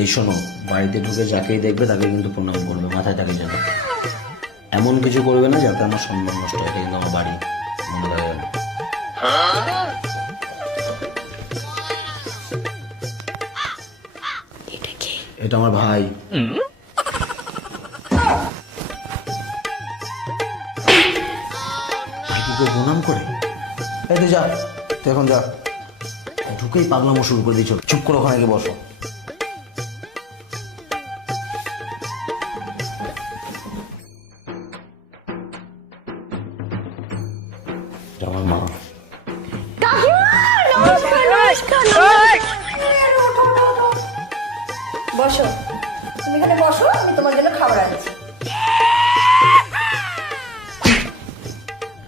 এই শোনো, বাড়িতে ঢুকে যাকেই দেখবে তাকে কিন্তু প্রণাম করবে, মাথায় থাকে যেন। এমন কিছু করবে না যাতে আমার সম্মান নষ্ট হয়। এটা কিন্তু আমার বাড়ি, মনে রাখবে। এটা আমার ভাই। ভাই কি কেউ প্রণাম করে? এই তুই যা, তুই এখন যা। ঢুকেই পাগলামো শুরু করে দিচ্ছ। চুপ করে ওখানে গিয়ে বসো। এটা আমার মা। বসো, তুমি এখানে বসো, আমি তোমার জন্য খাবার আনছি।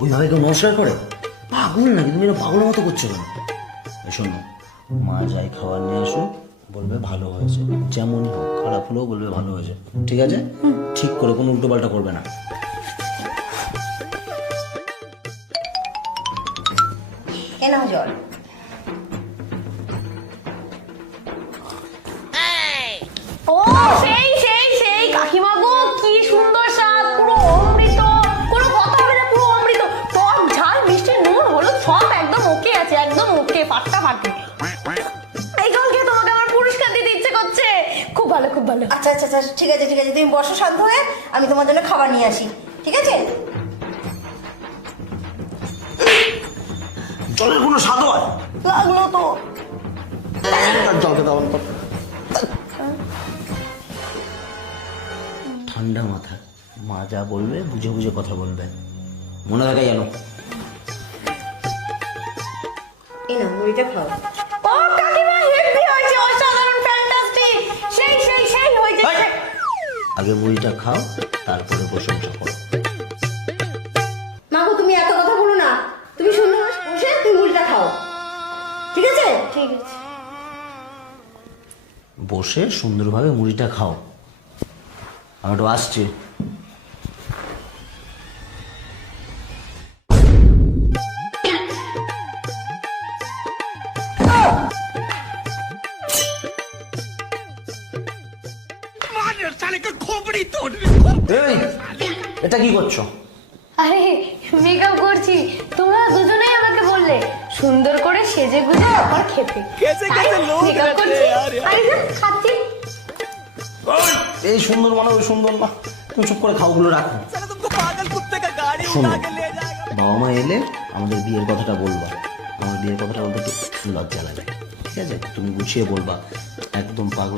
ওইভাবে কেউ নমস্কার করে? পাগল নাকি তুমি? পাগলের মতো করছো কেন? শোনো, মা যাই খাবার নিয়ে আসো বলবে ভালো হয়েছে, যেমনই হোক, খারাপ হলেও বলবে ভালো হয়েছে, ঠিক আছে? ঠিক করে কোনো উল্টো পাল্টা করবে না। এ নাও জল। ও সেই সেই সেই কাকিমা গো, কি সুন্দর স্বাদ, পুরো অমৃত, কোনো কথা হবে না, পুরো অমৃত। টক ঝাল মিষ্টি নুন হলুদ সব একদম ওকে আছে, একদম ওকে, ফাটাফাটি। এই কালকে তোমাকে আমার পুরস্কার দিতে ইচ্ছে করছে। খুব ভালো, খুব ভালো। আচ্ছা আচ্ছা আচ্ছা, ঠিক আছে ঠিক আছে, তুমি বসো শান্ত হয়ে, আমি তোমার জন্য খাবার নিয়ে আসি, ঠিক আছে? জলের কোনো স্বাদ হয়? লাগলো তো। জলকে দাও তো। ঠান্ডা মাথায় মা যা বলবে বুঝে বুঝে কথা বলবে, মনে থাকে জানো। এই না, মুড়িটা খাও। ও কাকিমা, হেভি হয়েছে, অসাধারণ, ফ্যান্টাস্টিক, সেই সেই সেই হয়েছে। আগে মুড়িটা খাও, তারপরে প্রশংসা করো। মাগো, তুমি এত কথা বলো না, তুমি সুন্দর বসে তুমি মুড়িটা খাও, ঠিক আছে? ঠিক আছে। বসে সুন্দরভাবে মুড়িটা খাও। আমি একটু আসছি। এই, এটা কি করছো? আরে মেকআপ করছি, তোমরা দুজনেই আমাকে বললে সুন্দর করে সেজে গুজে তারপর খেতে। মেকআপ করছি, আরে যা, খাচ্ছি। এই সুন্দর মানে ওই সুন্দর না, তুমি চুপ করে খাওগুলো রাখো। শোনো, বাবা মা এলে আমাদের বিয়ের কথাটা বলবা। আমার বিয়ের কথাটা বলতে একটু লজ্জা লাগে, ঠিক আছে? তুমি গুছিয়ে বলবা, একদম পাগল।